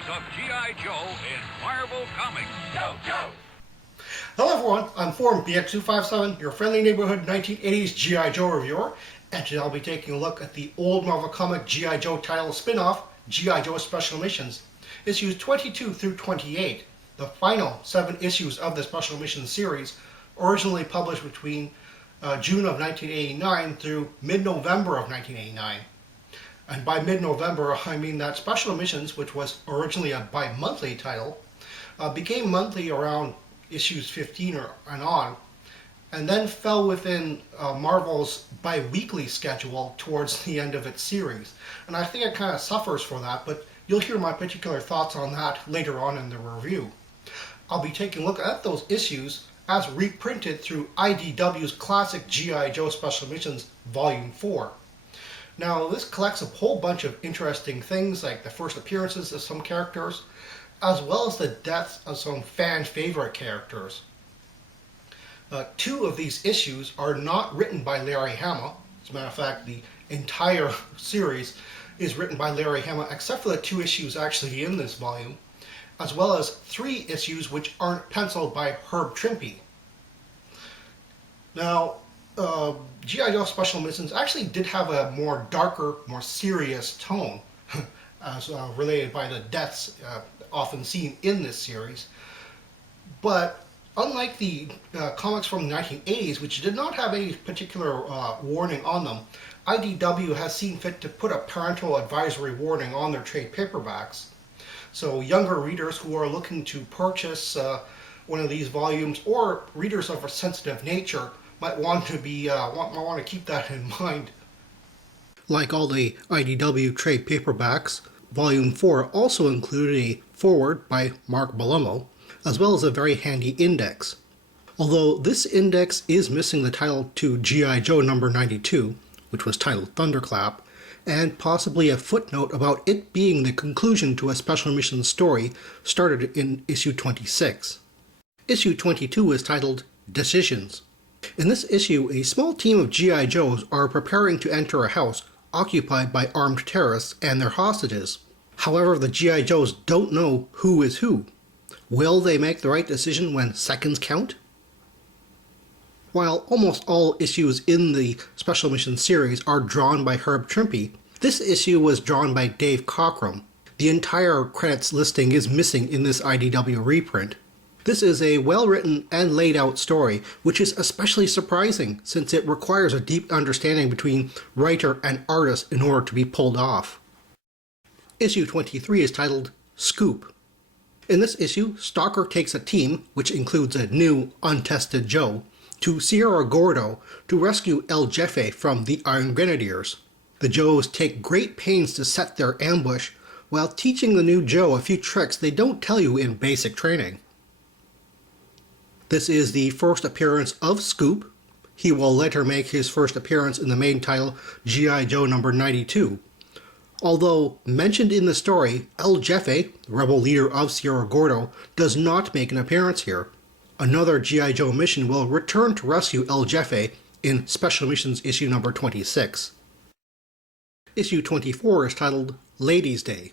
adventures of G.I. Joe in Marvel Comics. Go, Joe! Hello everyone, I'm Form BX257, your friendly neighborhood 1980s G.I. Joe reviewer, and today I'll be taking a look at the old Marvel comic G.I. Joe title spin-off, G.I. Joe Special Missions, issues 22 through 28, the final 7 issues of the Special Missions series, originally published between June of 1989 through mid-November of 1989. And by mid-November, I mean that Special Missions, which was originally a bi-monthly title, became monthly around issues 15 and on, and then fell within Marvel's bi-weekly schedule towards the end of its series. And I think it kind of suffers for that, but you'll hear my particular thoughts on that later on in the review. I'll be taking a look at those issues as reprinted through IDW's classic G.I. Joe Special Missions Volume 4. Now, this collects a whole bunch of interesting things, like the first appearances of some characters, as well as the deaths of some fan-favorite characters. 2 of these issues are not written by Larry Hama. As a matter of fact, the entire series is written by Larry Hama, except for the 2 issues actually in this volume, as well as 3 issues which aren't penciled by Herb Trimpe. Now, G.I. Joe Special Missions actually did have a more darker, more serious tone, as related by the deaths often seen in this series. But unlike the comics from the 1980s, which did not have any particular warning on them, IDW has seen fit to put a parental advisory warning on their trade paperbacks. So younger readers who are looking to purchase one of these volumes, or readers of a sensitive nature, might want to keep that in mind. Like all the IDW trade paperbacks, Volume 4 also included a foreword by Mark Bellomo, as well as a very handy index. Although this index is missing the title to G.I. Joe number 92, which was titled Thunderclap, and possibly a footnote about it being the conclusion to a Special Missions story started in issue 26. Issue 22 is titled Decisions. In this issue, a small team of G.I. Joes are preparing to enter a house occupied by armed terrorists and their hostages. However, the G.I. Joes don't know who is who. Will they make the right decision when seconds count? While almost all issues in the Special Missions series are drawn by Herb Trimpe, this issue was drawn by Dave Cockrum. The entire credits listing is missing in this IDW reprint. This is a well-written and laid-out story, which is especially surprising since it requires a deep understanding between writer and artist in order to be pulled off. Issue 23 is titled Scoop. In this issue, Stalker takes a team, which includes a new, untested Joe, to Sierra Gordo to rescue El Jefe from the Iron Grenadiers. The Joes take great pains to set their ambush, while teaching the new Joe a few tricks they don't tell you in basic training. This is the first appearance of Scoop. He will later make his first appearance in the main title, G.I. Joe number 92. Although mentioned in the story, El Jefe, the rebel leader of Sierra Gordo, does not make an appearance here. Another G.I. Joe mission will return to rescue El Jefe in Special Missions issue number 26. Issue 24 is titled Ladies' Day.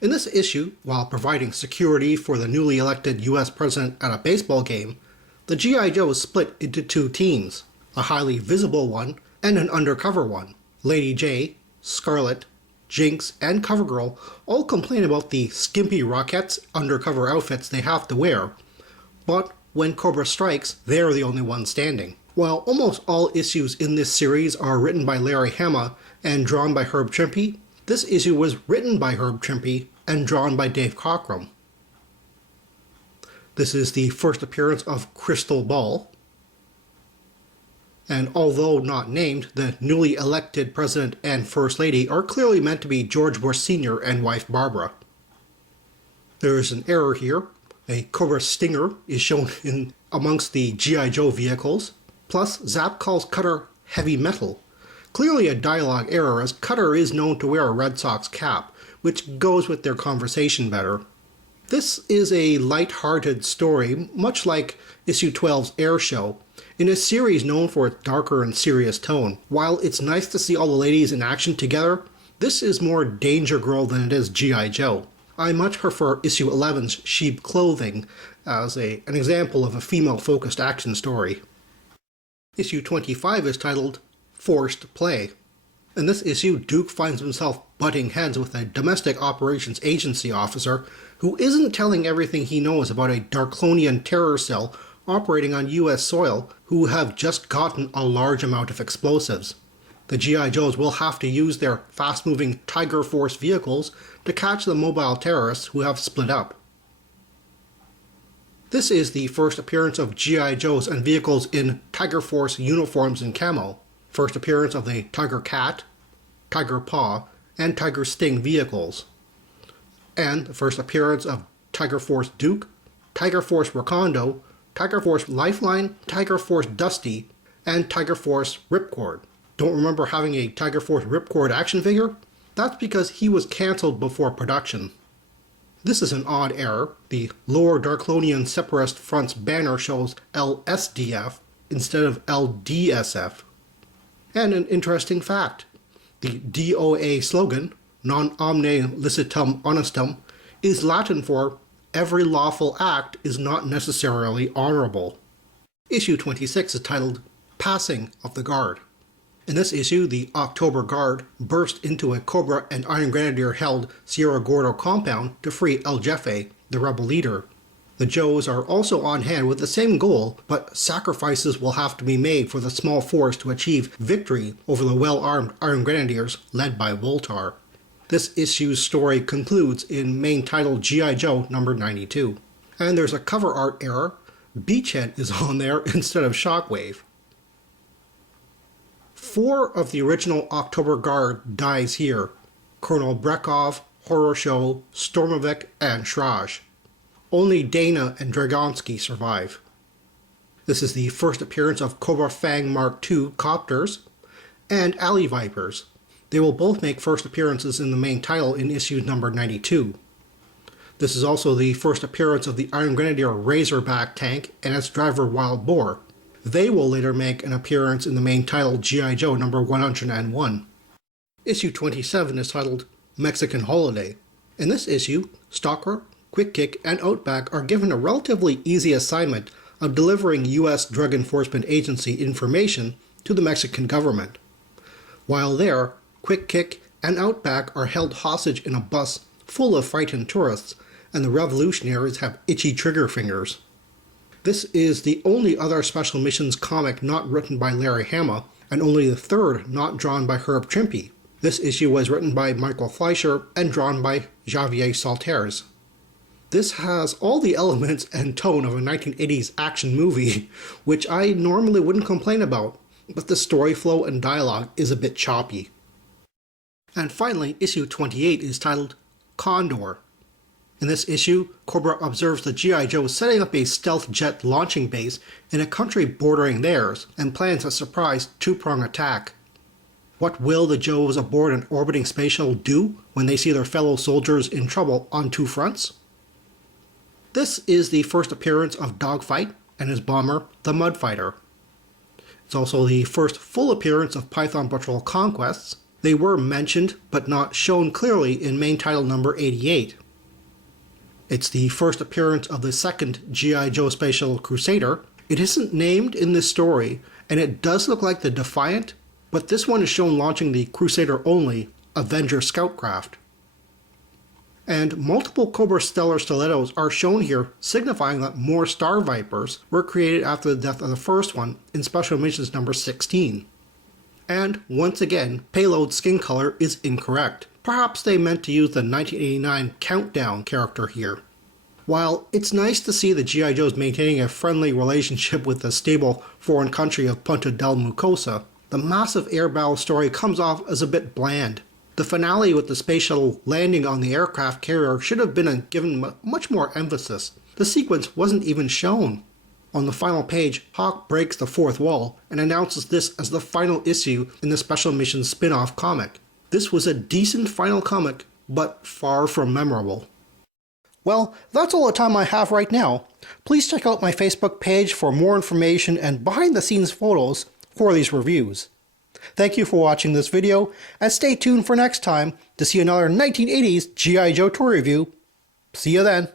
In this issue, while providing security for the newly elected U.S. president at a baseball game, the G.I. Joe is split into 2 teams, a highly visible one and an undercover one. Lady J, Scarlet, Jinx, and CoverGirl all complain about the skimpy Rockettes undercover outfits they have to wear, but when Cobra strikes, they're the only ones standing. While almost all issues in this series are written by Larry Hama and drawn by Herb Trimpe, this issue was written by Herb Trimpe and drawn by Dave Cockrum. This is the first appearance of Crystal Ball, and although not named, the newly elected President and First Lady are clearly meant to be George Bush Sr. and wife Barbara. There is an error here. A Cobra Stinger is shown in amongst the G.I. Joe vehicles, plus Zap calls Cutter heavy metal. Clearly a dialogue error, as Cutter is known to wear a Red Sox cap, which goes with their conversation better. This is a light-hearted story, much like Issue 12's Air Show, in a series known for its darker and serious tone. While it's nice to see all the ladies in action together, this is more Danger Girl than it is G.I. Joe. I much prefer issue 11's sheep clothing as an example of a female-focused action story. Issue 25 is titled Forced Play. In this issue, Duke finds himself butting heads with a domestic operations agency officer who isn't telling everything he knows about a Darklonian terror cell operating on US soil who have just gotten a large amount of explosives. The G.I. Joes will have to use their fast-moving Tiger Force vehicles to catch the mobile terrorists who have split up. This is the first appearance of G.I. Joes and vehicles in Tiger Force uniforms and camo. First appearance of the Tiger Cat, Tiger Paw, and Tiger Sting vehicles. And the first appearance of Tiger Force Duke, Tiger Force Recondo, Tiger Force Lifeline, Tiger Force Dusty, and Tiger Force Ripcord. Don't remember having a Tiger Force Ripcord action figure? That's because he was cancelled before production. This is an odd error. The Lower Darklonian Separatist Front's banner shows LSDF instead of LDSF. And an interesting fact. The DOA slogan, Non Omne Licitum Honestum, is Latin for every lawful act is not necessarily honorable. Issue 26 is titled Passing of the Guard. In this issue, the October Guard burst into a Cobra and Iron Grenadier-held Sierra Gordo compound to free El Jefe, the rebel leader. The Joes are also on hand with the same goal, but sacrifices will have to be made for the small force to achieve victory over the well-armed Iron Grenadiers led by Voltar. This issue's story concludes in main title G.I. Joe number 92. And there's a cover art error. Beachhead is on there instead of Shockwave. 4 of the original October Guard dies here. Colonel Brekov, Horror Show, Stormovic, and Shraj. Only Dana and Dragonsky survive. This is the first appearance of Cobra Fang Mark II Copters and Alley Vipers. They will both make first appearances in the main title in issue number 92. This is also the first appearance of the Iron Grenadier Razorback tank and its driver Wild Boar. They will later make an appearance in the main title G.I. Joe number 101. Issue 27 is titled Mexican Holiday. In this issue, Stalker, Quick Kick, and Outback are given a relatively easy assignment of delivering U.S. Drug Enforcement Agency information to the Mexican government. While there, Quick Kick and Outback are held hostage in a bus full of frightened tourists, and the revolutionaries have itchy trigger fingers. This is the only other Special Missions comic not written by Larry Hama, and only the third not drawn by Herb Trimpe. This issue was written by Michael Fleischer and drawn by Javier Salters. This has all the elements and tone of a 1980s action movie, which I normally wouldn't complain about, but the story flow and dialogue is a bit choppy. And finally, issue 28 is titled Condor. In this issue, Cobra observes the G.I. Joe setting up a stealth jet launching base in a country bordering theirs and plans a surprise two-prong attack. What will the Joes aboard an orbiting space shuttle do when they see their fellow soldiers in trouble on two fronts? This is the first appearance of Dogfight and his bomber, the Mudfighter. It's also the first full appearance of Python Patrol Conquests. They were mentioned but not shown clearly in main title number 88. It's the first appearance of the second G.I. Joe Space Shuttle Crusader. It isn't named in this story, and it does look like the Defiant, but this one is shown launching the Crusader-only Avenger Scoutcraft. And multiple Cobra Stellar Stilettos are shown here, signifying that more Star Vipers were created after the death of the first one in Special Missions number 16. And once again, payload skin color is incorrect. Perhaps they meant to use the 1989 Countdown character here. While it's nice to see the G.I. Joes maintaining a friendly relationship with the stable foreign country of Punta del Mucosa, the massive air battle story comes off as a bit bland. The finale with the space shuttle landing on the aircraft carrier should have been given much more emphasis. The sequence wasn't even shown. On the final page, Hawk breaks the fourth wall and announces this as the final issue in the Special Missions spin-off comic. This was a decent final comic, but far from memorable. Well, that's all the time I have right now. Please check out my Facebook page for more information and behind-the-scenes photos for these reviews. Thank you for watching this video, and stay tuned for next time to see another 1980s G.I. Joe toy review See you then.